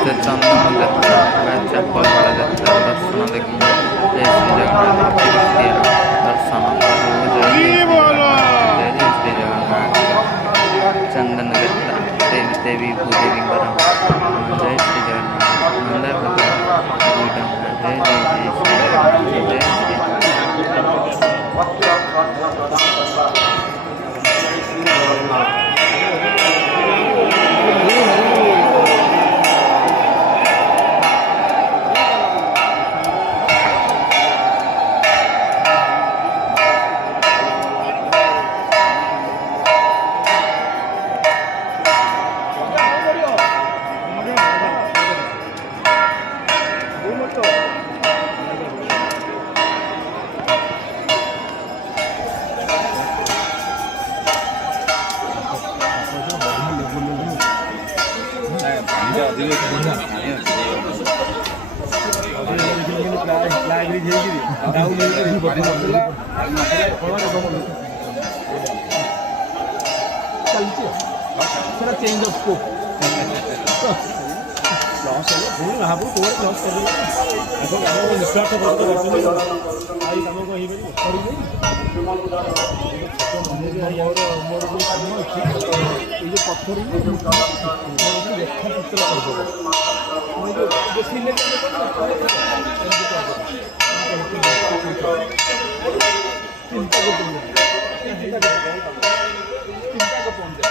से चंदन देवता चपलगढ़ देवता दर्शन देखिए जय श्री जगन्नाथ दर्शन प्रभु जय श्री जगन्नाथ चंदन देवता देवी देवी भूदेवी जय श्री जगन्नाथ नंदा जय जय जय श्री जगन्नाथ जय Shri change of scope loss है पूरी महापुर कोड लॉस कर दिया ऐसा काम को निष्कासित करते करते आई काम को ही करी मोर को काम अछि ये जो पत्थर है देखा पुत्र कर दो जो सीने चिंता को चिंता को